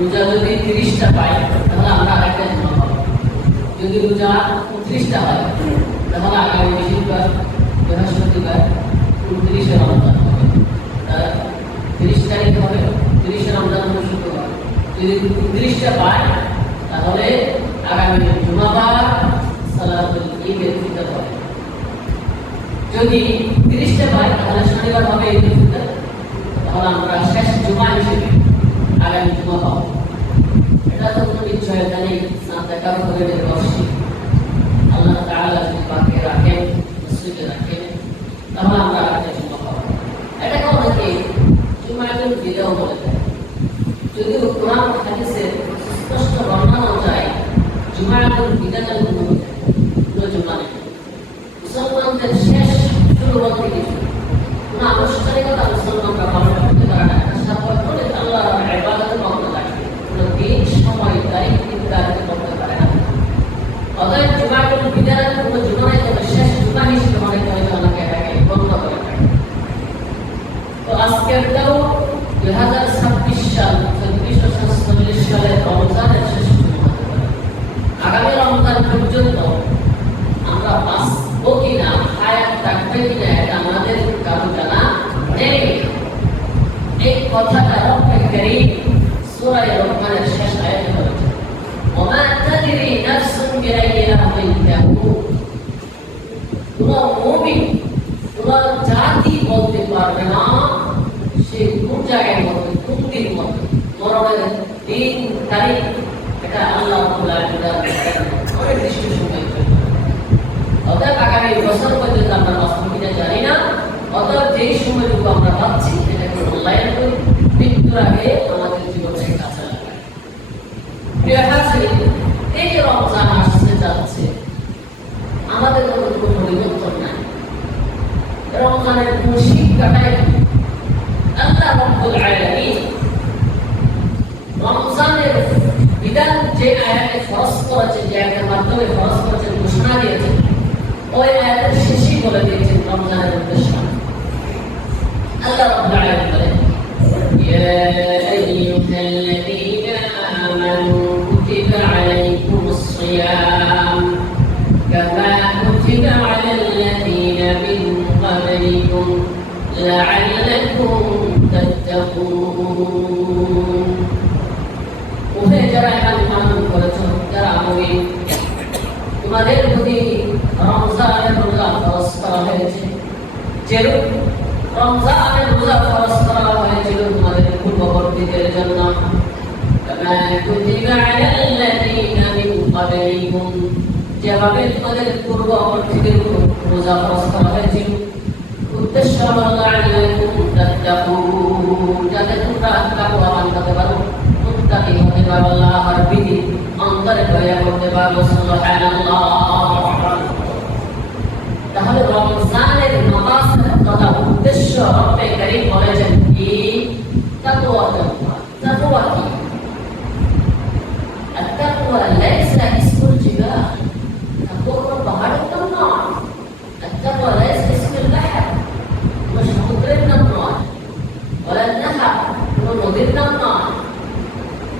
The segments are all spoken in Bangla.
রোজা যদি 30টা পাই তাহলে আমরা আরেকটা জমা পাবো। যদি রোজা 29টা হয় তাহলে আগামী বৃহস্পতিবার বৃহস্পতিবার 29শে রমজান হবে। 30 তারিখ হবে, 30শে রমজান হবে শুক্রবার। যদি 29টা পাই তাহলে আগামী জুমাবার সালাতুল ঈদের ফিতর হবে। যদি 30টা পাই তাহলে শনিবার হবে ঈদুল ফিতর। তাহলে আমরা শেষ জুমা হিসেবে আগামী জুমা পাবো। এটা তো কোনো নিশ্চয়তা নেই, সাথে কারো করে বসছি আল্লাহ তাআলা যদি বাকি রাখেন, মসজিদে রাখেন, তাহলে আমরা আগামী জুমা পাবো। এটাকে অনেকে জুমাতুল বিদাও বলে দেয়। যদি কোরআন হাদিসে স্পষ্ট বর্ণনা যায় জুমাতুল বিদাতের কোনো জুমা নেই। মুসলমানদের শেষ শুরু বলতে কিছু কোনো আনুষ্ঠানিকতা মুসলমানরা পালন করতে পারে না। সাফর করে আল্লাহর ইবাদতে মগ্ন থাকে, কোনো দিন সময় তারিখ নির্ধারিত করতে পারে না। অতএব জুমাতুল বিদাতের কোনো জুমা নেই, তবে শেষ জুমা হিসেবে মনে করে অনেকে এটাকে বন্ধ করে থাকে। তো আজকেরটাও 2026 সাল 1447 সালের রমজানের শেষ জুমা হতে পারে। আগামী রমজান পর্যন্ত আমরা বাঁচবো কিনা, হায়াত থাকবে কিনা, এটা আমাদের কারো জানা নেই। এই কথাটা রব্বুল কারীম সূরা রহমানের শেষ আয়াতে বলেছে, ওমা তাদরি নাফসুন বিআইয়ি আরদিন তামুত। কোন মুমিন, কোন জাতি বলতে পারবে না সে কোন জায়গায় মরবে, কোন দিন মরবে, মরণের দিন তারিখ এটা আল্লাহ রাব্বুল আলামিন অনেক দৃষ্টি সময়। অতএব আগামী বছর পর্যন্ত আমরা বাঁচব কিনা জানি না। অতএব যেই সময়টুকু আমরা পাচ্ছি এটাকে মূল্যায়ন করি, মৃত্যুর আগে আমাদের জীবনের কাছে লাগাই। প্রিয় হাজির, এই যে রমজান আসছে যাচ্ছে, আমাদের মধ্যে কোনো পরিবর্তন নাই। রমজানের কোন শিক্ষাটাই আল্লাহ রাব্বুল আলামিন রমজানের বিধান যে আয়াতে ফরজ করেছেন, যে আয়াতের মাধ্যমে ফরজ করেছেন, ঘোষণা দিয়েছেন, ওই আয়াতের শেষেই বলে দিয়েছেন রমজানের উদ্দেশ্য। আল্লাহ রাব্বুল আলামিন বলেন, ইয়া আইয়ুহাল্লাযীনা আমানু কুতিবা আলাইকুমুস সিয়াম কামা কুতিবা আলাল্লাযীনা মিন ক্বাবলিকুম লাআল্লাকুম তাত্তাকুন। ওহে যারা ঈমান করেছো, যারা মুমিন, তোমাদের প্রতি রমজানের রোজা ফরজ করা হয়েছে, যেরূপ রমজানের রোজা ফরজ করা হয়েছিল তোমাদের পূর্ববর্তীদের জন্য। কামা কুতিবা আলাল্লাযীনা মিন ক্বাবলিকুম, যেভাবে তোমাদের পূর্ববর্তীদের রোজা ফরজ করা হয়েছিল। লাআল্লাকুম তাত্তাকুন, যাতে তোমরা তাকওয়া করতে পারো, মুত্তাকি হতে পারো, আল্লাহর বিধি অন্তরে দয়া করতে পারো। সুবহানাল্লাহ। তাহলে রমজানের মাকাসদ তথা উদ্দেশ্য রব্বে কারীম বলেছেন কি? তাকওয়া। তাকওয়া কি? التقوى ليس اسم الجبال، تقوى بحر النار. التقوى ليس اسم البحر، مش مطرنا النار ولا النهر مطرنا النار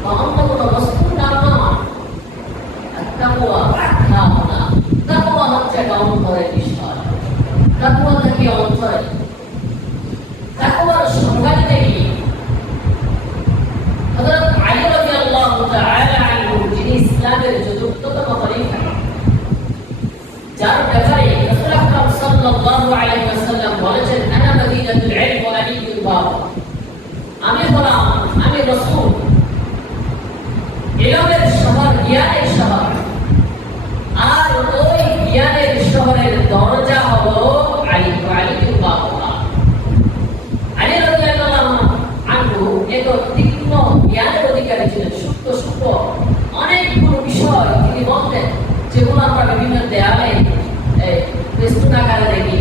وأنتم مسكون النار. التقوى هاهنا. تقوى হচ্ছে অন্তরের বিষয়। তাকওয়া থেকে অন্তরে। তাকওয়ার সংজ্ঞা কি? হযরত আলী রাদিয়াল্লাহু তাআলা আনহু, যিনি ইসলামের চতুর্থতম খলিফা, যার ব্যাপারে রাসূল আকরাম সাল্লাল্লাহু আলাইহি ওয়াসাল্লাম বলেছেন, আনা মদিনাতুল ইলম ওয়া আলিয়ুল বাব। আমি হলাম, আমি রাসূল, ইলমের শহর, জ্ঞানের শহর, আর ওই জ্ঞানের শহরের দরজা হলো আলী। আলিয়ুল বাব। আলী রাদিয়াল্লাহু আনহু এক তীক্ষ্ণ জ্ঞানের অধিকারী ছিলেন। সূক্ষ্ম সূক্ষ্ম অনেকগুলো বিষয় তিনি বলতেন, যেগুলো আমরা বিভিন্ন দেয়ালে বেষ্টন আকারে দেখি।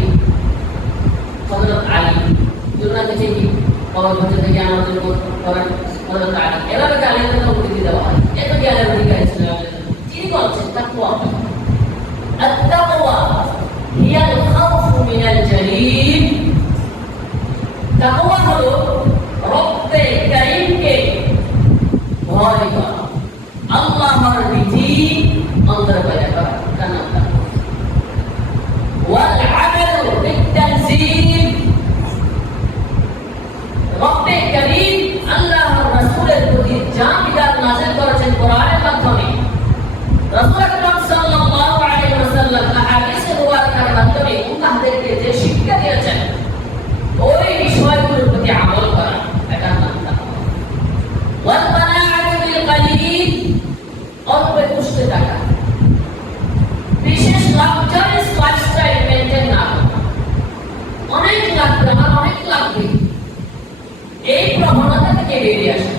হযরত আলী দুনিয়াতে চিনি কবর থেকে আমাদের করেন হযরত আলী, এভাবে আলীর কথা উদ্ধৃতি দেওয়া হয়। এত জ্ঞানের অধিকারী ছিলেন। তিনি বলছেন তাকওয়া। আত-তাকওয়া হিয়াল খাউফু মিনাল জালিল। তাকওয়া হলো রব্বে কারীমকে ভয় করা, আল্লাহর বিধি অন্তরে পয়দা করা, তার নাম তাকওয়া। ওয়াল আমালু বিত-তানজিল। রব্বে কারীম আল্লাহর রাসূলের প্রতি যা বিধান নাযিল করেছেন কোরআনের মাধ্যমে, রাসূল আকরাম সাল্লাল্লাহু আলাইহি ওয়াসাল্লাম আহাদিসে মুবারাকার মাধ্যমে উম্মাহদেরকে যে শিক্ষা দিয়েছেন, ওই বিষয়গুলোর প্রতি আমল করা, এটার নাম তাকওয়া। ওয়াল কানাআতু বিল কালিল। অল্পে তুষ্ট থাকা, বিশেষ লাক্সারিয়াস লাইফস্টাইল মেইনটেইন না করা। অনেক লাগবে, আমার অনেক লাগবে, এই প্রবণতা থেকে বেরিয়ে আসা।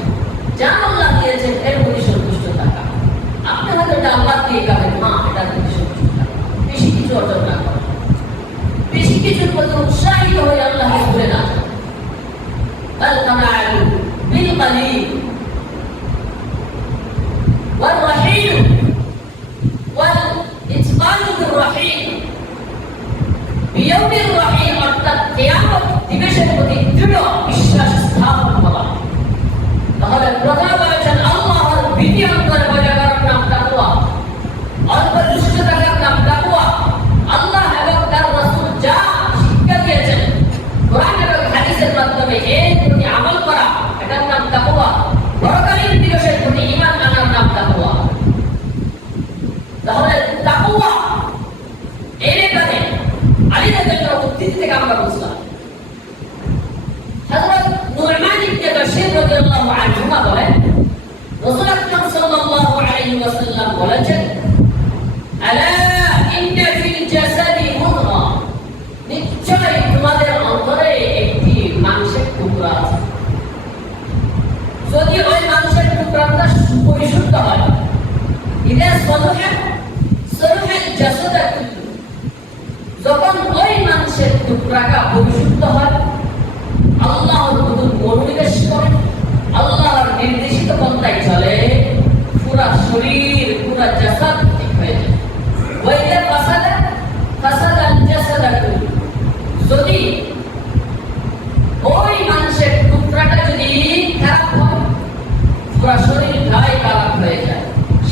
যা আল্লাহ দিয়েছেন এর প্রতি সন্তুষ্ট থাকা। আপনি হয়তো এটা আল্লাহ দিয়ে খাবেন, মা এটার প্রতি সন্তুষ্ট থাকা, বেশি কিছু অর্জন না করা, বেশি কিছুর প্রতি উৎসাহিত হয়ে আল্লাহকে ভুলে না যাওয়া। বাল কানাআতু বিল কালিল ওয়াল রাহিল ওয়াল ইতকানু বির রাহিল। বিয়াউমির রাহিল অর্থাৎ কিয়ামত দিবসের প্রতি দৃঢ় বিশ্বাস স্থাপন করা। তাহলে প্রথমে বলেছেন আল্লাহর বিধি অন্তরে বজায় করার নাম তাকওয়া, অল্প দুষ্ট থাকার নাম তাকওয়া। আল্লাহ এবং তার রাসূল যা শিক্ষা দিয়েছেন কোরআন এবং হাদিসের মাধ্যমে এর প্রতি আমল করা, এটার নাম তাকওয়া। পরকালীন দিবসের প্রতি ঈমান আনার নাম তাকওয়া। তাহলে তাকওয়া এর ব্যাপারে আলী রাদিয়াল্লাহু উদ্ধৃতি থেকে আমরা বুঝলাম। হযরত নু'মান ইবনে বাশীর রাদিয়াল্লাহু আনহু বলেন, রাসূল আকরাম সাল্লাল্লাহু আলাইহি ওয়াসাল্লাম বলেছেন, আলা ইন্না ফিল জাসাদি মুদগা। নিশ্চয় তোমাদের অন্তরে একটি মাংসের টুকরা আছে। যদি ওই মাংসের টুকরাটা পরিশুদ্ধ হয়, ইদা সলহা সলহাল জাসাদু কুল্লু। যখন ওই মাংসের টুকরাটা পরিশুদ্ধ হয়, আল্লাহর প্রতি মনোনিবেশ করে, আল্লাহর নির্দেশিত পন্থায় চলে, পুরা শরীর, পুরা জাসাদ ঠিক হয়ে যায়। ওয়াইদা ফাসাদা ফাসাদাল জাসাদু কুল্লু। যদি ওই মাংসের টুকরাটা যদি খারাপ হয়, পুরা শরীর গায়ে খারাপ হয়ে যায়।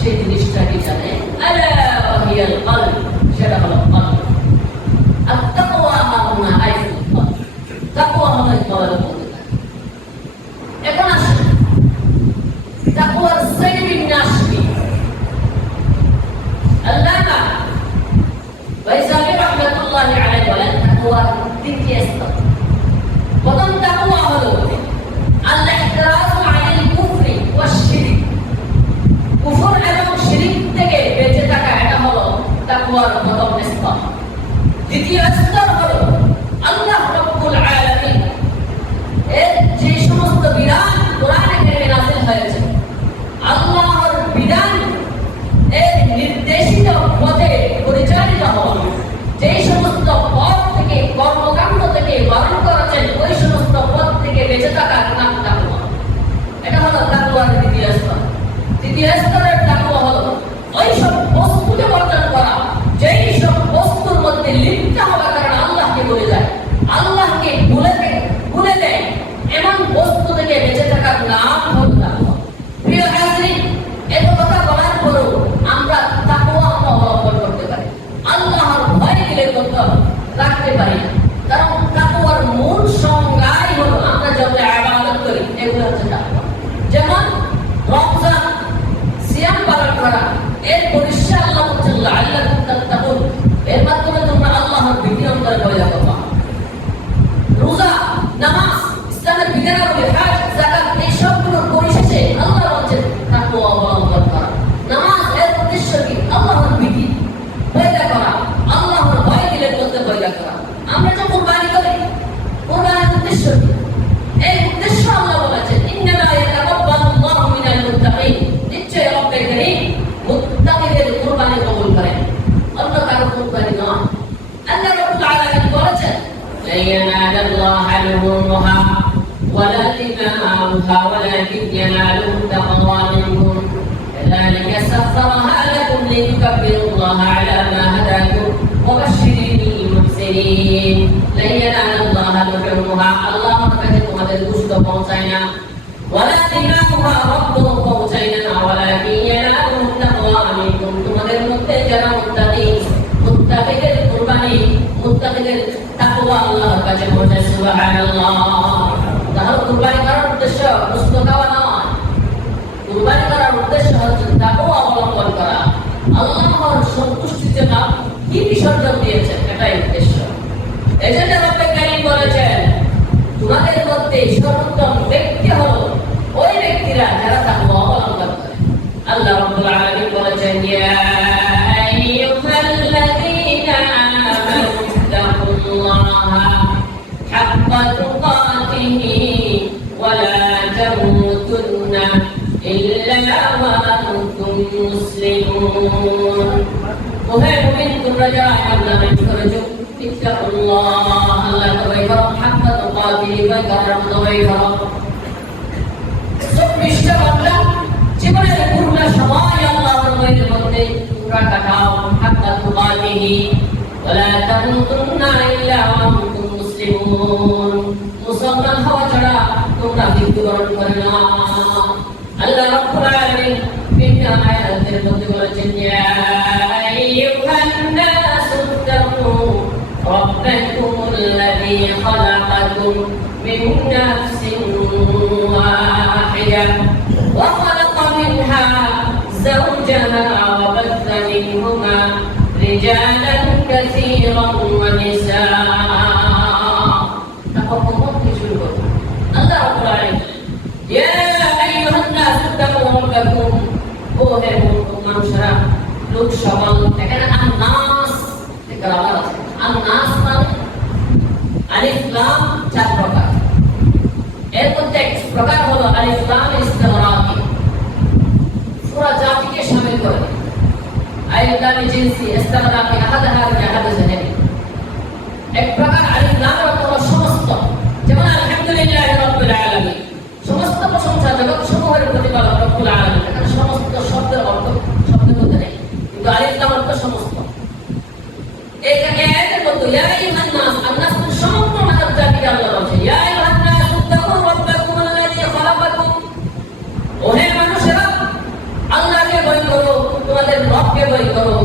সেই জিনিসটা কি জানে? আলা ওয়াহিয়াল কলব। সেটা হলো কলব। আত-তাকওয়া হাহুনা আইফুল কলব। তাকওয়া হলো কলবের মধ্যে থাকে। এখন আসুন তাকওয়ার সাইড বিন্যাস কি? আল্লামা বাইজালি রাহমাতুল্লাহি আলাইহি বলেন, তাকওয়ার তিনটি স্তর। প্রথম তাকওয়া হলো আল-ইহতিরাজ আনিল কুফরি ওয়াশ শিরক। কুফর এবং শিরক থেকে বেঁচে থাকা, এটা হলো তাকওয়ার প্রথম স্তর। দ্বিতীয় স্তর হলো আল্লাহ রাব্বুল আলামিন এর যে সমস্ত বিধান কোরআনে কারিমে নাযিল হয়েছে, আল্লাহর বিধান এর নির্দেশিত পথে পরিচালিত হওয়া, যে সমস্ত পথ থেকে কর্মকাণ্ড থেকে বারণ করেছেন ওই সমস্ত পথ থেকে বেঁচে থাকার নাম তাকওয়া। এটা হলো তাকওয়ার দ্বিতীয় স্তর। তৃতীয় স্তরের তাকওয়া হলো ওই সব বস্তুকে বর্জন করা যেই সব বস্তুর মধ্যে লিপ্ত হওয়ার কারণে আল্লাহকে ভুলে যায়, আল্লাহকে ভুলে দেয়, এমন বস্তু থেকে বেঁচে থাকার নাম হলো তাকওয়া। প্রিয় হাজরিন, এত কথা বলার পরেও আমরা তাকওয়া অবলম্বন করতে পারি, আল্লাহর ভয় দিলে করতে রাখতে পারি না। কারণ তাকওয়ার মূল সংজ্ঞাই হলো আমরা যত ইবাদত করি এগুলো হচ্ছে তাকওয়া। যেমন রমজান সিয়াম পালন করা, এর পরিষ্কার আল্লাহ বলছেন লাআল্লাকুম তাত্তাকুন, এর মাধ্যমে তোমরা আল্লাহর ভীতি অন্তরে পয়দা করবা। রোজা, নামাজ, ইসলামের বিধানাবলী, হজ, যাকাত এই সবগুলোর পরিশেষে আল্লাহ বলছেন তাকওয়া অবলম্বন করা। নামাজ এর উদ্দেশ্য কি? আল্লাহর ভীতি পয়দা করা, আল্লাহর ভয় দিলে করতে পয়দা করা। আমরা যে কুরবানি করি, কুরবানির উদ্দেশ্য কি? এই উদ্দেশ্য আল্লাহ বলেছেন ইন্নামা ইয়াতাকাব্বালুল্লাহু মিনাল মুত্তাকিন, নিশ্চয়ই রব্বে কারীম মুত্তাকিদের কুরবানি কবুল করেন, অন্য কারো কুরবানি নয়। আল্লাহ রাব্বুল আলামিন বলেছেন লা ইয়ানালাল্লাহু লুহুমুহা ওয়ালা দিমাউহা ওয়ালাকিন ইয়ানালুহু তাকওয়া মিনকুম কাযালিকা সাখখারাহা লাকুম লিতুকাব্বিরুল্লাহা আলা মা হাদাকুম ওয়া বাশশিরিল মুহসিনিন। লা ইয়ানালাল্লাহু লুহুমুহা, আল্লাহর কাছে তোমাদের গোশত পৌঁছায় না, ওয়ালা দিমাউহা, রক্ত পৌঁছায় না, ওয়ালাকিন ইয়ানালুহু তাকওয়া মিনকুম, তোমাদের মধ্যে যারা মুত্তাকিদের কুরবানি, মুত্তাকিদের তাকওয়া আল্লাহর কাছে পৌঁছায়। সুবহানাল্লাহ। তাহলে কুরবানি করার উদ্দেশ্য গোশত খাওয়া নয়, কুরবানি করার উদ্দেশ্য হচ্ছে তাকওয়া অবলম্বন করা, আল্লাহর সন্তুষ্টির জন্য কি বিসর্জন দিয়েছেন এটাই উদ্দেশ্য। এজন্য রব্বে কারীম বলেছেন তোমাদের মধ্যে সর্বোত্তম ব্যক্তি হলো ওই ব্যক্তিরা যারা তাকওয়া অবলম্বন করে। আল্লাহ রাব্বুল আলামিন বলেছেন ইয়া আইয়ুহাল্লাযীনা আমানু তাকুল্লাহা হাক্কা তুকাতিহি ওয়া লা তামুতুন্না ইল্লা ওয়া আনতুম মুসলিমুন। ওহে মুমিন, তোমরা যারা আমার নামে করেছো ইত্তাকুল্লাহ, আল্লাহকে ভয় করো, হাক্কা তুকাতিহি, ভয় করার মতো ভয় করো। চব্বিশটা ঘন্টা জীবনের পুরোটা সময় আল্লাহর ভয়ের মধ্যে তোমরা কাটাও, হাক্কা তুকাতিহি ওয়া লা তামুতুন্না ইল্লা ওয়া আনতুম মুসলিমুন। মুসলমান হওয়া ছাড়া তোমরা মৃত্যুবরণ করে না। আল্লাহ রাব্বুল আলামিন বিভিন্ন আয়াতের মধ্যে বলেছেন ইয়া আইয়ুহান নাসু তাকু রাব্বাকুমুল্লাযী খালাকাকুম মিন নাফসিন ওয়াহিদা ওয়া খালাকা মিনহা যাওজাহা ওয়া বাথা মিনহুমা রিজালান কাসীরান ওয়া নিসাআ। তাকওয়া কি শুরু করব আল্লাহ রাব্বুল আলামিন ইয়া আইয়ুহান নাসু তাকু রাব্বাকুম, ও হে মানুষরা, লোক সকল। এখানে আন-নাস এর আবার আছে, আন-নাস মানে আলিফ লাম চার প্রকার, এর মধ্যে এক প্রকার হলো আলিফ লাম ইস্তিগরাকি, পুরো জাতিকে শামিল করে। আলিফ লাম জিনসি ইস্তিগরাকি আহাদাহা আহাদা জাহানি। এক প্রকার আলিফ লাম অর্থ হলো সমস্ত, যেমন আলহামদুলিল্লাহি রাব্বিল আলামিন, সমস্ত প্রশংসা জগৎ সমূহের প্রতিপালক রব্বুল আলামিন। এখানে সমস্ত শব্দের অর্থ শব্দের মধ্যে নেই, কিন্তু আলিফ লাম অর্থ সমস্ত। এই আয়াতের মধ্যে ইয়া আইয়ুহান নাস, আন-নাস সমস্ত মানব জাতিকে আল্লাহ বলছেন ইয়া আইয়ুহান নাস তাকু রাব্বাকুমুল্লাযী খালাকাকুম, ওহে মানুষেরা, আল্লাহকে ভয় করো, তোমাদের রবকে ভয় করো,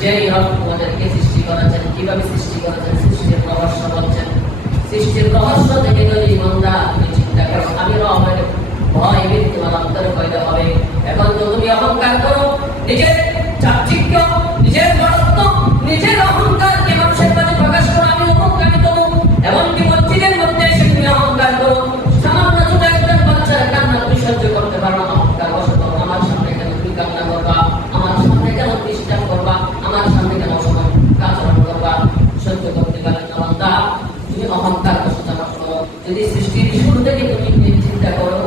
যেই রব তোমাদেরকে সৃষ্টি করেছেন। কিভাবে সৃষ্টি করেছেন? সৃষ্টির রহস্য বলছেন। সৃষ্টির রহস্য থেকে যদি ইমানদার তুমি চিন্তা করো, আমি রবের ভয় ভীতি তোমার অন্তরে পয়দা হবে। এখন তো তুমি অহংকার করো, নিজের চাকচিক্য, নিজের বড়ত্ব, নিজের অহংকারকে মানুষের কাছে প্রকাশ করো, আমি অমুক, আমি তমুক। এমনকি মসজিদের মধ্যে এসে তুমি অহংকার করো, সামান্য ছোট একজন বাচ্চার কান্না তুমি সহ্য করতে পারো না, অহংকার বশত আমার সামনে কেন তুমি কান্না করবা, আমার সামনে কেন ডিস্টার্ব করবা, আমার সামনে কেন আচরণ করবা, সহ্য করতে পারে না বান্দা, তুমি অহংকার বশত আমার যদি সৃষ্টির শুরু থেকে তুমি চিন্তা করো,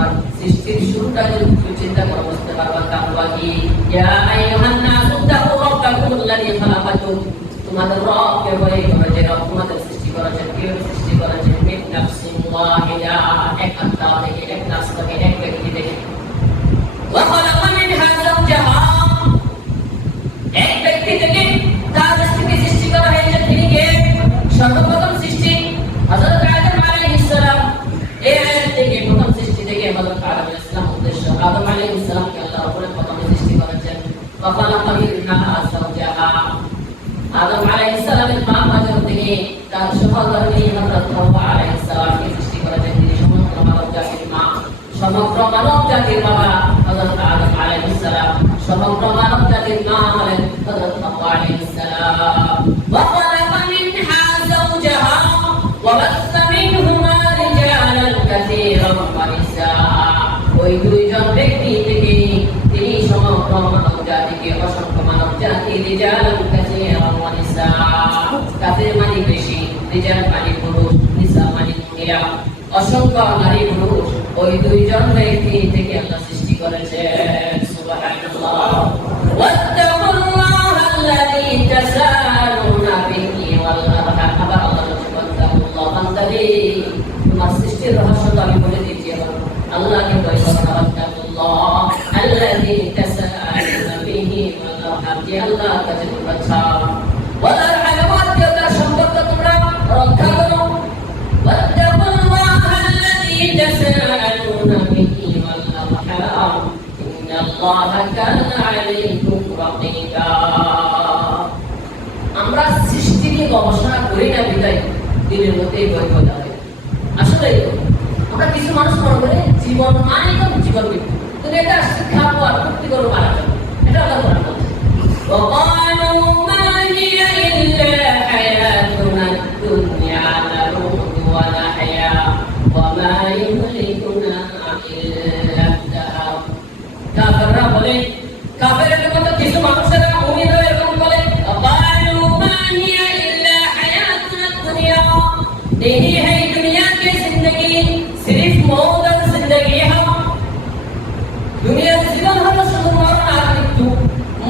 আর সৃষ্টির শুরুটা যদি তুমি চিন্তা করো, বুঝতে পারবা তাকওয়া কি। ইয়া আইয়ুহান নাসু তাকু রাব্বাকুমুল্লাযী খালাকাকুম, তোমাদের রবকে ভয় করো, যে রব তোমাদের সৃষ্টি করেছেন। কেউ সৃষ্টি করেছেন মিন নাফসিন ওয়াহিদা, এক আত্মা থেকে, এক নাফস থেকে, এক ব্যক্তি থেকে। ওয়া খালাকা মিনহা যাওজাহা, এক ব্যক্তি থেকে তার স্ত্রীকে সৃষ্টি করা হয়েছে। তিনি কে? সর্বপ্রথম সৃষ্টি হযরত আদম আলাইহিস সালাম। এই আয়াত থেকে প্রথম সৃষ্টি থেকে হযরত আদম আলাইহিস সালাম উদ্দেশ্য, আদম আলাইহিস সালামকে আল্লাহ রাব্বুল প্রথম সৃষ্টি করেছেন। ওয়া খালাকা মিনহা যাওজাহা, আদম আলাইহিস সালামের মা হাজর থেকে তার সহধর্মী হযরত হাওয়া আলাইহিস সালামকে সৃষ্টি করেছেন। তিনি সমগ্র মানব জাতির মা, সমগ্র মানব জাতির বাবা হযরত আদম আলাইহিস সালাম, সমগ্র মানব জাতির মা হলেন হযরত হাওয়া আলাইহিস সালাম। ওয়া খালাকা মিনহা যাওজাহা ওয়া বাসসা মিনহুমা রিজালান কাসীরান ওয়া নিসাআ, ওই দুইজন ব্যক্তি থেকে তিনি সমগ্র মানব জাতিকে, অসংখ্য মানব জাতি, রিজালান কাসীরান ওয়া নিসাআ, কাসীর মানে বেশি, রিজাল মানে পুরুষ, নিসা মানে মহিলা, অসংখ্য নারী পুরুষ, ওই দুইজন ব্যক্তি থেকে আল্লাহ সৃষ্টি করেছেন। সুবহানাল্লাহ। ওয়াত্তাকুল্লাহাল্লাযী তাসাআলুনা বিহি ওয়াল আরহাম, আবার আল্লাহ বান্দারে তোমার সৃষ্টির রহস্যটা আমি বলে দিচ্ছি। আল্লাহকে ভয় করো, ওয়াত্তাকুল্লাহাল্লাযী তাসাআলুনা বিহি ওয়াল আরহাম, যে আল্লাহর কাছে তোমরা চাও, ওয়াল আরহাম, আত্মীয়তার সম্পর্ক তোমরা রক্ষা করো। ওয়াত্তাকুল্লাহাল্লাযী তাসাআলুনা বিহি ওয়াল আরহাম, ইন্নাল্লাহা কানা আলাইকুম রাকীবা। আমরা সৃষ্টি নিয়ে গবেষণা করি না বিদায় দিনের মধ্যে ভয় ভয় লাগে। আসলে আমরা কিছু মানুষ মনে করে জীবন মানে তো জীবন মৃত্যু, তুমি এটা শিক্ষা আর মুক্তি করো মারা যাবে, এটা আল্লাহ কোরআন বলছে। وقالوا ما هي إلا حياتنا الدنيا نموت ونحيا وما يهلكنا إلا الدهر। কাফেররা বলে, কাফেরের মতো কিছু মানুষেরা মুমিনরা এরকম বলে, وقالوا ما هي إلا حياتنا الدنيا, नहीं है दुनिया की जिंदगी, सिर्फ मौत और जिंदगी है। दुनिया জীবন হলো শুধু মরণ আর মৃত্যু,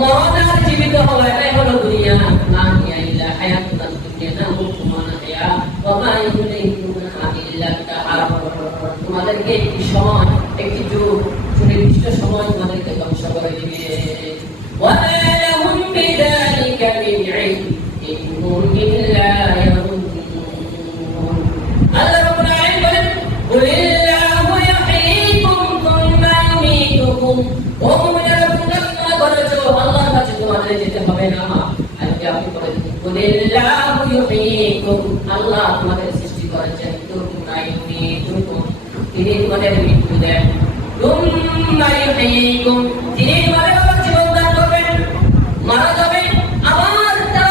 মরণ আর জীবিত হওয়া, এটাই হলো দুনিয়া। না হিয়া ইল্লা হায়াতুনা দুনিয়া নামুতু ওয়া নাহয়া ওয়া মা ইউহলিকুনা ইল্লা আদ-দাহর। তোমাদেরকে একটি সময়, একটি যুগ, সুনির্দিষ্ট সময় তোমাদেরকে ধ্বংস করে দিবে। ওয়া মা লাহুম বিযালিকা মিন ইলম ইনহুম ইল্লা ইয়াযুন্নুন। আল্লাহ রাব্বুল আলামিন বলেন, কুলিল্লাহু ইউহয়িকুম সুম্মা ইউমীতুকুম। ও মুমিনেরা, তোমরা করেছো আল্লাহর কাছে তোমাদের যেতে হবে না। আজকে আপনি বলেন, কুলিল্লাহু ইউহয়িকুম, আল্লাহ তোমাদের সৃষ্টি করেছেন, সুম্মা ইউমীতুকুম, তিনি তোমাদের মৃত্যু দেন। সুম্মা ইউহয়িকুম, তিনি তোমাদের জীবন দান করবেন, মারা যাবে, আবার তা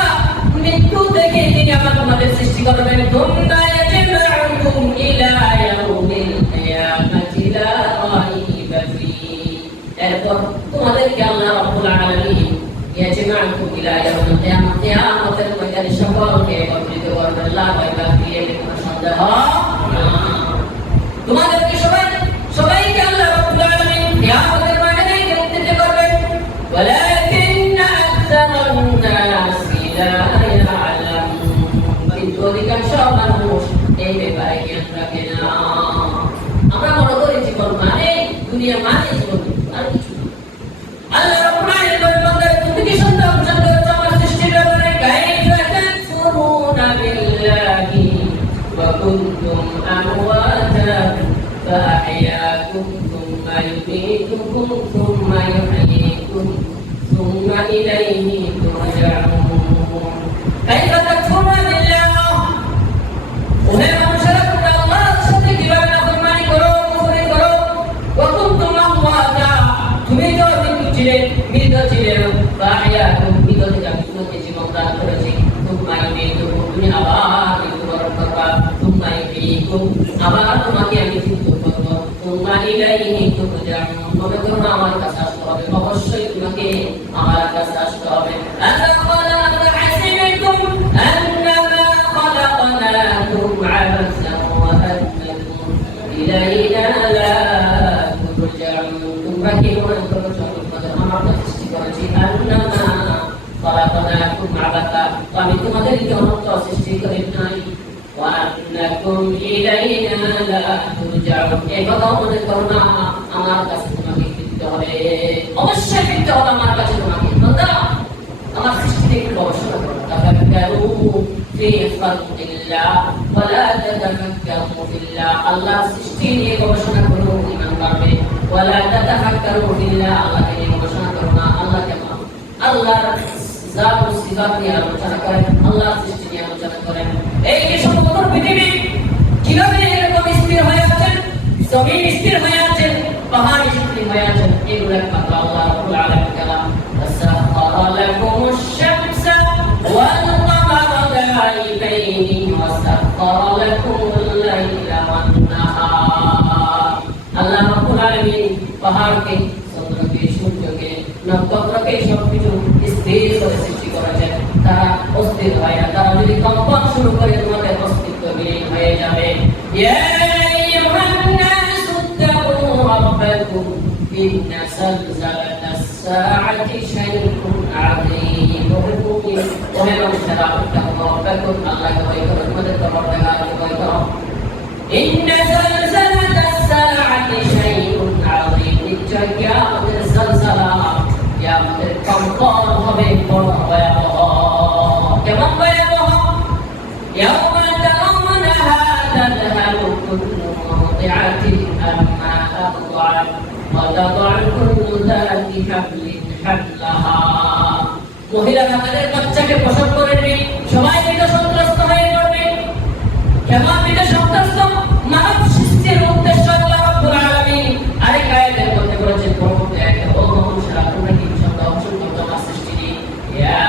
মৃত্যু থেকে তিনি আবার তোমাদের সৃষ্টি করবেন। সুম্মা ইয়াজমাউকুম ইলা ইয়াউমিল কিয়ামাতি লা রাইবা ফীহি, এরপর তোমাদেরকে আল্লাহ রাব্বুল আলামিন ইয়াজমাউকুম ইলা ইয়াউমিল কিয়ামাহ, কিয়ামতের ময়দানে সকলকে একত্রিত করবেন। লা রাইবা ফীহি, এতে কোনো সন্দেহ না। তোমাদেরকে সবাইকে আল্লাহ রাব্বুল আলামিন কিয়ামতের ময়দানে একত্রিত করবেন। ওয়ালাকিন্না আকসারান নাসি লা ইয়ালামুন, কিন্তু অধিকাংশ মানুষ এই ব্যাপারে জ্ঞান রাখে না। আমরা মনে করি জীবন মানে, দুনিয়া মানে জীবন, আর কিছু না। আল্লাহ রাব্বুল আলামিন বলেন, বান্দা তুমি কি সন্দেহ করেছো আমার সৃষ্টির ব্যাপারে? কাইফা তাকফুরুনা বিল্লাহি ওয়া কুনতুম আমওয়াতান ফাআহইয়াকুম সুম্মা ইউমীতুকুম সুম্মা ইউহয়িকুম সুম্মা ইলাইহি তুরজাউন। কাইফা তাকফুরুনা বিল্লাহ, ওহে মানুষেরা, তোমরা আল্লাহর সাথে কিভাবে নাফরমানি করো, কুফরি করো। ওয়া কুনতুম আমওয়াতা, তুমি তো মৃত ছিলে, ফাআহইয়াকুম, মৃত থেকে আমি তোমাকে জীবন দান করেছি। সুম্মা ইউমীতুকুম, তুমি আবার মৃত্যুবরণ করবা। সুম্মা ইউহয়িকুম, আবার তোমাকে আমি জীবিত করব। সুম্মা ইলাইহি তুরজাউন, তবে তোমরা আমার কাছে আসতে হবে, অবশ্যই তোমাকে আমার কাছে আসতে হবে। আফাহাসিবতুম আন্নামা খালাকনাকুম আবাসান ওয়া আমি তোমাদেরকে অনন্ত সৃষ্টি করি নাই ওয়ান্নাকুম ইলাইনা লা তুরজাউন। এই কথা মনে করো না আমার কাছে তোমাকে ফিরতে হবে, অবশ্যই ফিরতে হবে আমার কাছে তোমাকে। বান্দা আমার সৃষ্টিতে একটু গবেষণা করো। তাফাক্কারু ফি খালকিল্লাহ ওয়া লা তাতাফাক্কারু ফিল্লাহ। আল্লাহর সৃষ্টি নিয়ে গবেষণা করো, ঈমান পাবে। ওয়া লা তাতাফাক্কারু ফিল্লাহ, আল্লাহকে নিয়ে গবেষণা করো না। আল্লাহ কেমন, আল্লাহর জাত ও সিফাত নিয়ে আলোচনা করেন, আল্লাহর সৃষ্টি নিয়ে আলোচনা করেন। এই যে সমগ্র পৃথিবী কিভাবে এরকম স্থির হয়ে আছেন, জমিন স্থির হয়ে আছেন, পাহাড় স্থির হয়ে আছেন, এগুলো একমাত্র আল্লাহ রাব্বুল আলামিন কালাম। সাখারা লাকুমুশ শামসা ওয়াল কামারা দাইবাইনি ওয়া সাখারা লাকুমুল লাইলা ওয়ান নাহার। আল্লাহ রাব্বুল আলামিন পাহাড়কে, চন্দ্রকে, সূর্যকে, নক্ষত্রকে সবকিছু স্থির করে সৃষ্টি করেছেন। তারা অস্থির হয় না, তারা যদি কম্পন শুরু করে তোমাদের অস্তিত্ব বিলীন হয়ে যাবে। ইয়া আইয়ুহান নাসু ইত্তাকু রাব্বাকুম ইন্না সালসালাতাস সাআতি শাইউন আযীম। ওহে মানুষেরা, ইত্তাকু রাব্বাকুম, আল্লাহকে ভয় করো, তোমাদের পরওয়ারদিগারকে ভয় করো। ইন্না সালসালাতাস সাআতি শাইউন আযীম, নিশ্চয় কিয়ামতের সালসালা, কিয়ামতের কম্পন হবে বড় ভয়াবহ। কেমন ভয়াবহ? ইয়াওমা তারাউনাহা তাযহালু কুল্লু মুরদি'আতিন আম্মা আরদা'আত ওয়া তাদা'উ কুল্লু যাতি হামলিন হামলাহা। মহিলারা তাদের বাচ্চাকে প্রসব করে নেবে, সবাই বিপদগ্রস্ত হয়ে পড়বে। কেমন বিপদগ্রস্ত? মানব সৃষ্টির উদ্দেশ্য আল্লাহ রাব্বুল আলামিন আরেক আয়াতের মধ্যে বলেছেন, পরবর্তী আয়াতে, ও মানুষেরা তোমরা কি সন্দেহ অবশ্যই তোমার সৃষ্টি নেই। ইয়া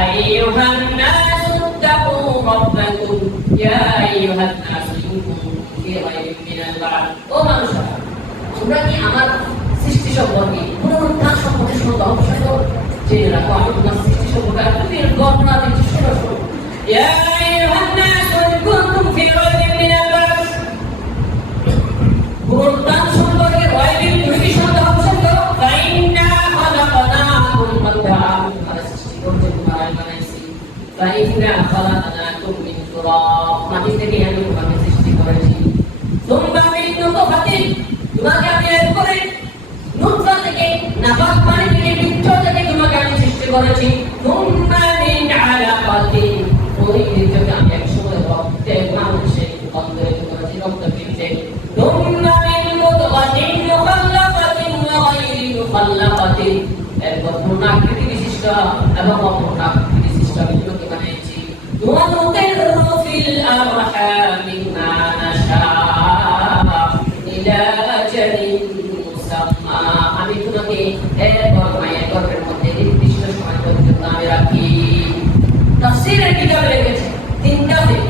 আইয়ুহান নাসু ইত্তাকু রাব্বাকুম ইয়া আইয়ুহান নাসু ইন কুনতুম ফি রাইবিন মিনাল বা'থ। ও মানুষেরা, তোমরা কি আমার সৃষ্টি সম্পর্কে, পুনরুত্থান সম্পর্কে সন্দেহ অবশ্যই জেনে রাখো। আমি তোমার সৃষ্টি সম্পর্কে তুমি গণনা দিচ্ছি, শোনো শোনো। ইয়া আইয়ুহান নাসু ইন কুনতুম ফি রাইবিন মিনাল বা'থ, পুনরুত্থান সম্পর্কে রাইবিন তুমি সন্দেহ অবশ্যই করো। ফাইন্না খালাকনাকুম তোমাদের সৃষ্টি করতে তোমায় বানাইছি। ফাইন্না খালাকনাকুম মিন তুরাব, মাটি থেকে আমি তোমাকে সৃষ্টি করেছি। সুম্মা মিন নুতফাতিন, তোমাকে আমি এরপরে নুতফা থেকে, নাপাক পানি থেকে, বীর্য থেকে তোমাকে আমি সৃষ্টি করেছি। সুম্মা মিন আলাকাতিন, ওই বীর্যকে আমি একসময় রক্তে মাংসে রূপান্তরিত করেছি, রক্ত বীর্যে। সুম্মা মিন মুদগাতিন মুখাল্লাকাতিন ওয়া গায়রি মুখাল্লাকাতিন, এরপর পূর্ণাকৃতি বিশিষ্ট এবং অপূর্ণাকৃতি বিশিষ্ট আমি তোমাকে বানিয়েছি। ওয়া নুকিররু ফিল আরহামি মা নাশা ইলা আজালিন মুসাম্মা, আমি তোমাকে এরপর মায়ের গর্ভের মধ্যে নির্দিষ্ট সময় পর্যন্ত আমি রাখি। তাফসীরের কিতাবে লিখেছে তিনটা দিন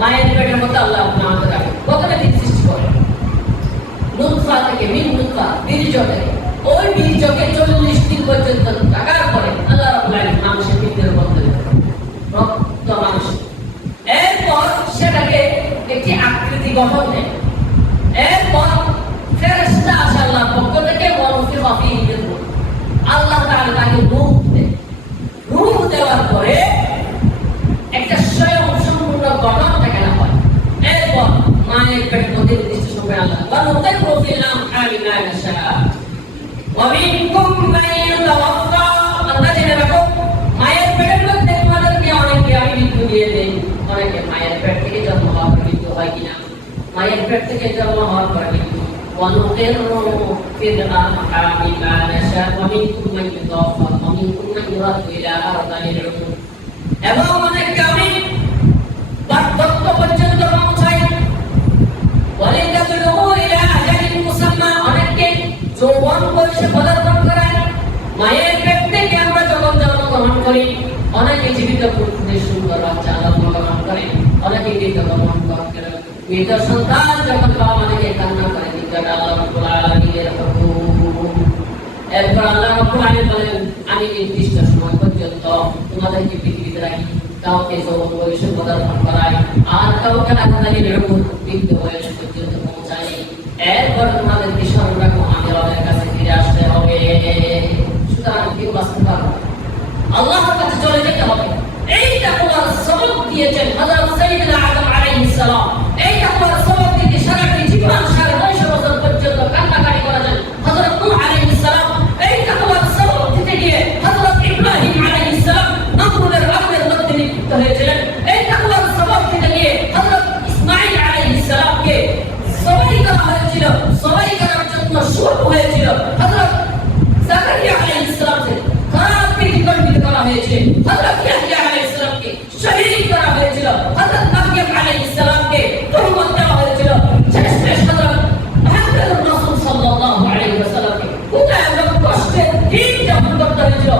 মায়ের পেটের মধ্যে আল্লাহ আমাদের রাখে। প্রথমে তিনি সৃষ্টি করেন নুতফা থেকে, মিন নুতফা, বীর্য থেকে। ওই বীর্যকে 40 দিন পর্যন্ত রাখার পরে আল্লাহ রাব্বুল আলামিন মানুষের পিঠের মধ্যে রক্ত মাংস, এরপর সেটাকে একটি আকৃতি গঠন দেয়। এরপর ফেরেশতা আসে আল্লাহর পক্ষ থেকে, ওয়ানুফিখা ফীহি মিন রূহ, আল্লাহ তাআলা তাকে রূহ দেয়। রূহ দেওয়ার পরে একটা স্বয়ং সম্পূর্ণ গঠন থেকে না হয়। এরপর মায়ের পেটের মধ্যে নির্দিষ্ট সময় আল্লাহ ওয়ানুকিররু ফিল আরহামি মা নাশা ওয়া মিনকুম মান ইউতাওয়াফা, আল্লাহ জেনে রাখো মায়ের পেটের মধ্যে তোমাদেরকে অনেকে আমি মৃত্যু দিয়ে দেই। অনেকে মায়ের পেট থেকে জন্ম হওয়ার পর মৃত্যু হয় কিনা? মায়ের পেট থেকে জন্ম হওয়ার পর মৃত্যু। ওয়ানুকিররু ফিল আরহামি মা নাশা ওয়া মিনকুম মান ইউতাওয়াফা ওয়া মিনকুম মান ইউরাদু ইলা আরযালিল উমুর, এবং অনেককে আমি বার্ধক্য পর্যন্ত পৌঁছাই। ওয়ালিতাবলুগু ইলা আজালিন মুসাম্মা, অনেককে যৌবন বয়সে পদার্পণ করায়। মায়ের পেট থেকে আমরা যখন জন্মগ্রহণ করি, অনেকে জীবিত পুরুষদের সুন্দর বাচ্চা জন্মগ্রহণ করে, অনেকে মৃত জন্মগ্রহণ করে। মৃত সন্তান যখন বাবা মাকে কান্না করে, কিন্তু আল্লাহ রাব্বুল আলামিনের হুকুম। এরপর আল্লাহ রাব্বুল আলামিন বলেন, আমি নির্দিষ্ট সময় পর্যন্ত তোমাদেরকে পৃথিবীতে রাখি। কাউকে যৌবন বয়সে পদার্পণ করায়, আর কাউকে আজালিল উমুর, বৃদ্ধ বয়স পর্যন্ত পৌঁছায়। এরপর তোমাদেরকে স্মরণ রাখো, আমি রবের কাছে ফিরে আসতে হবে। সুতরাং কেউ বাঁচতে পারবে না, আল্লাহর কাছে চলে যেতে হবে। এই জাদুয়ার সবক দিতে গিয়ে হযরত ইসমাঈল আলাইহিস সালামকে সবাই করা হয়েছিল, সবাই করার জন্য শুরু হয়েছিল। হযরত জাকারিয়া আলাইহিস সালামকে কারাতে নির্বাচিত করা হয়েছে, হযরত ইয়াহইয়া আলাইহিস সালামকে শহীদ করা হয়েছিল, হযরত মারইয়াম আলাইহিস সালামকে তুহমত দেওয়া হয়েছিল। শেষমেশ হযরত মুহাম্মদুর রাসূল সাল্লাল্লাহু আলাইহি ওয়াসাল্লামকে কোথায় কষ্টের দিন যাপন করতে হয়েছিল,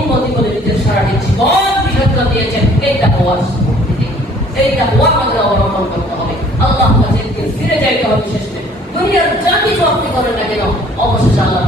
উম্মতি বলে নিজের সারাটি জীবন বিসর্জন দিয়েছেন। এই তাকওয়ার শক্তি, এই তাকওয়া আমাদের অবলম্বন করতে হবে। আল্লাহর কাছে ফিরে যাইতে হবে। শেষে দুনিয়ার যা কিছু আপনি করেন না কেন, অবশেষে আল্লাহ